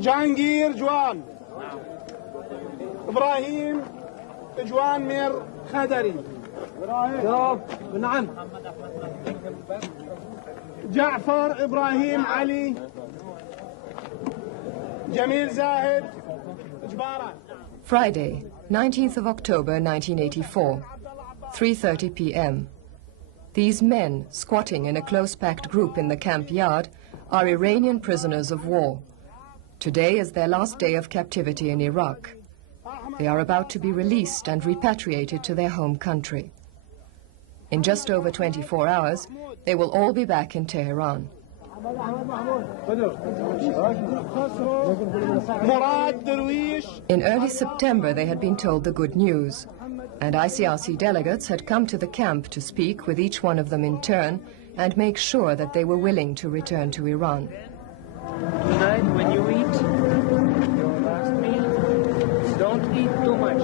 جهانگير جوان إبراهيم جوان مير خدري نعم جعفر إبراهيم علي جميل زاهد جبارة. Friday, 19th of October 1984, 3:30 p.m. These men, squatting in a close-packed group in the camp yard, are Iranian prisoners of war. Today is their last day of captivity in Iraq. They are about to be released and repatriated to their home country. In just over 24 hours, they will all be back in Tehran. In early September, they had been told the good news, and ICRC delegates had come to the camp to speak with each one of them in turn and make sure that they were willing to return to Iran. Tonight, when you eat your last meal, don't eat too much.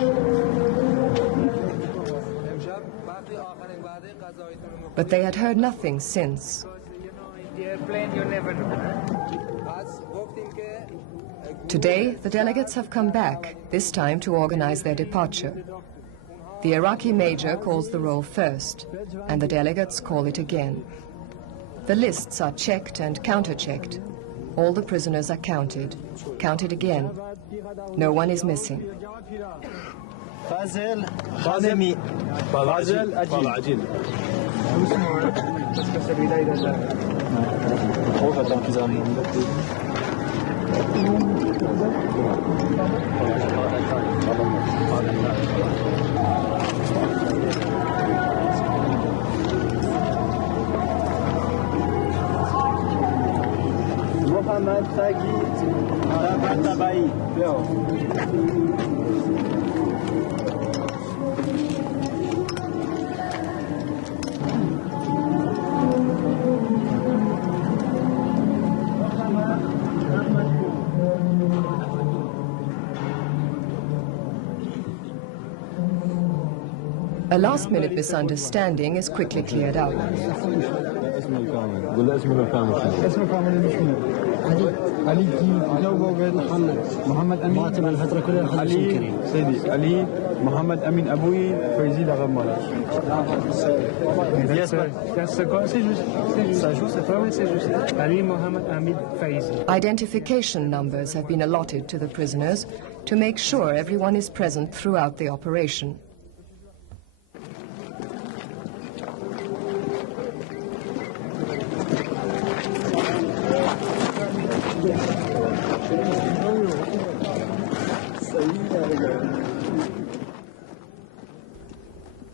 But they had heard nothing since. The airplane, you never know. Today, the delegates have come back, this time to organize their departure. The Iraqi major calls the roll first, and the delegates call it again. The lists are checked and counter-checked. All the prisoners are counted again. No one is missing. A last-minute misunderstanding is quickly cleared up. Identification numbers have been allotted to the prisoners to make sure everyone is present throughout the operation.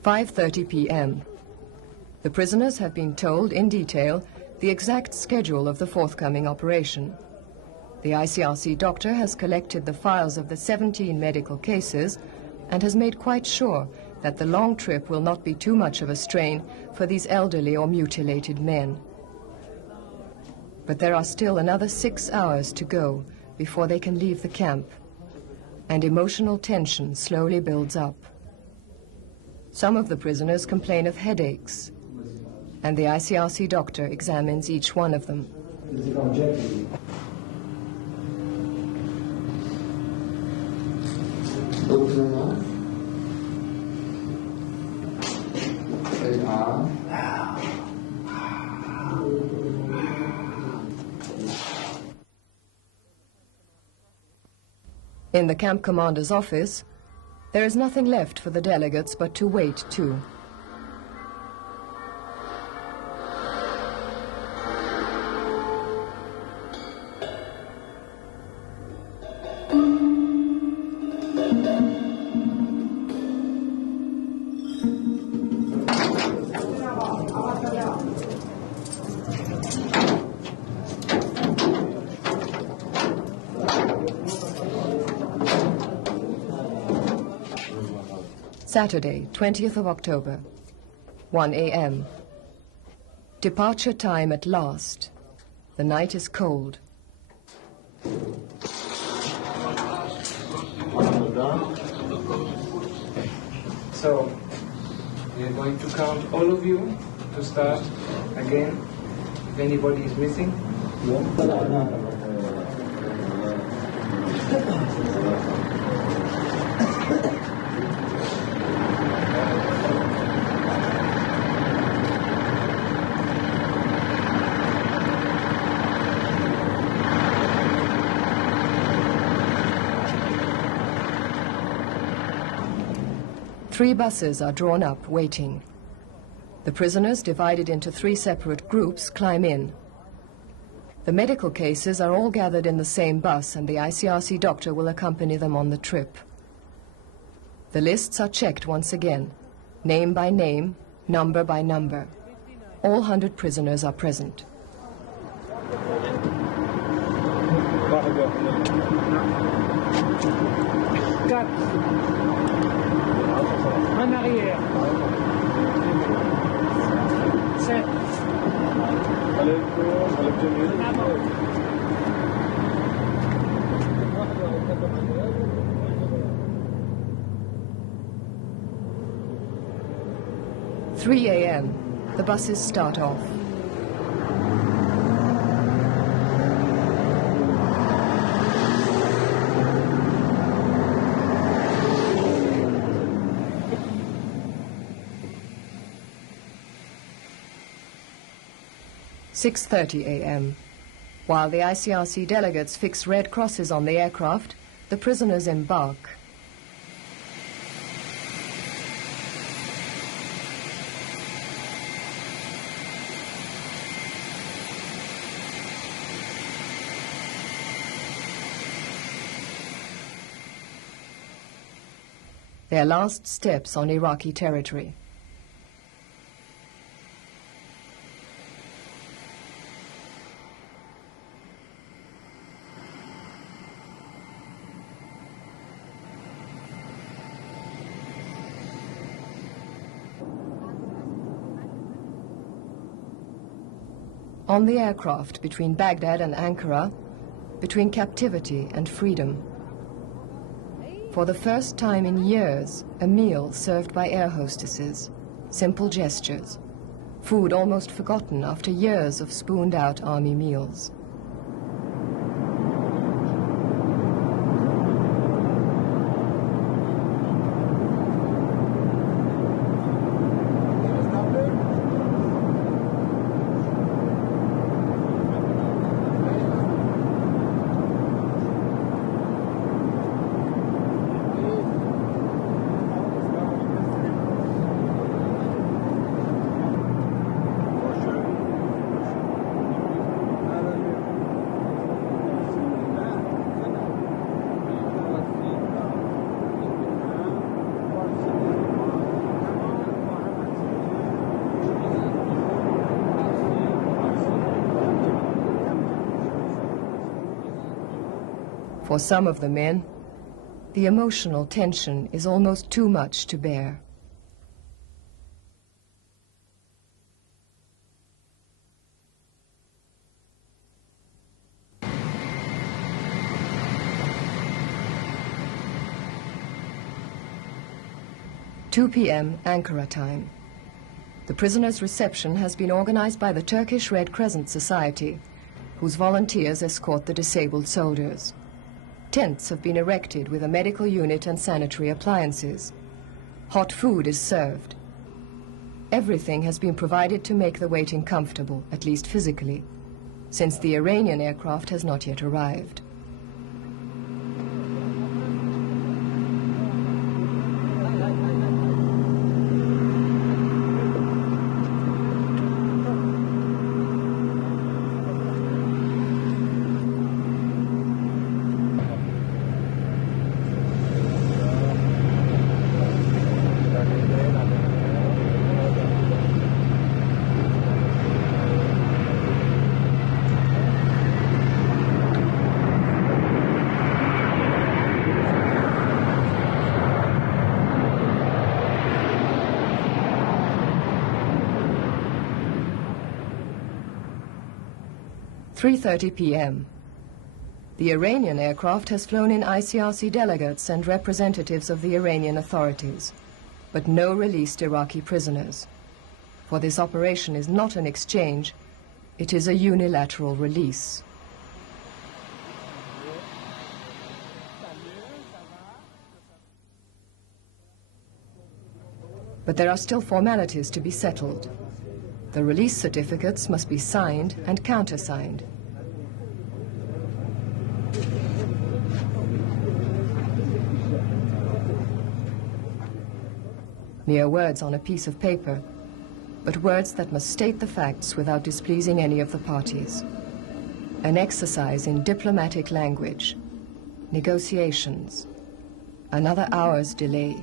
"5:30 p.m. The prisoners have been told in detail the exact schedule of the forthcoming operation. The ICRC doctor has collected the files of the 17 medical cases and has made quite sure that the long trip will not be too much of a strain for these elderly or mutilated men. But there are still another 6 hours to go before they can leave the camp, and emotional tension slowly builds up. Some of the prisoners complain of headaches, and the ICRC doctor examines each one of them. In the camp commander's office, there is nothing left for the delegates but to wait too. Saturday, 20th of October, 1 a.m. Departure time at last. The night is cold. So, we are going to count all of you to start again. If anybody is missing. 3 buses are drawn up, waiting. The prisoners, divided into 3 separate groups, climb in. The medical cases are all gathered in the same bus, and the ICRC doctor will accompany them on the trip. The lists are checked once again, name by name, number by number. All 100 prisoners are present. En arrière. 7. En avant. At 3 a.m., the buses start off. At 6:30 a.m. While the ICRC delegates fix red crosses on the aircraft, the prisoners embark. Their last steps on Iraqi territory. On the aircraft between Baghdad and Ankara, between captivity and freedom. For the first time in years, a meal served by air hostesses, simple gestures, food almost forgotten after years of spooned-out army meals. For some of the men, the emotional tension is almost too much to bear. (2 p.m. Ankara time. The prisoners' reception has been organized by the Turkish Red Crescent Society, whose volunteers escort the disabled soldiers. Tents have been erected with a medical unit and sanitary appliances. Hot food is served. Everything has been provided to make the waiting comfortable, at least physically, since the Iranian aircraft has not yet arrived. At 3:30 p.m. The Iranian aircraft has flown in ICRC delegates and representatives of the Iranian authorities, but no released Iraqi prisoners. For this operation is not an exchange, it is a unilateral release. But there are still formalities to be settled. The release certificates must be signed and countersigned. mere words on a piece of paper, but words that must state the facts without displeasing any of the parties. An exercise in diplomatic language, negotiations, another hour's delay,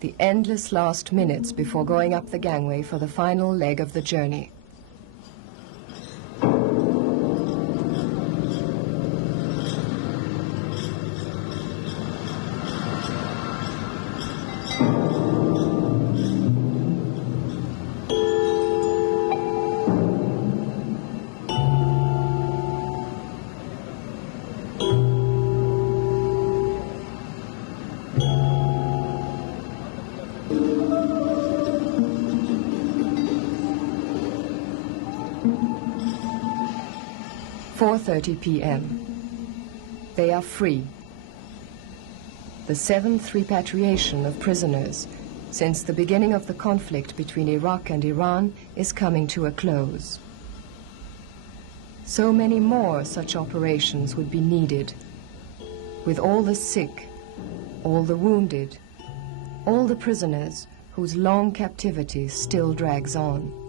the endless last minutes before going up the gangway for the final leg of the journey. p.m. They are free. The 7th repatriation of prisoners since the beginning of the conflict between Iraq and Iran is coming to a close. So many more such operations would be needed, with all the sick, all the wounded, all the prisoners whose long captivity still drags on.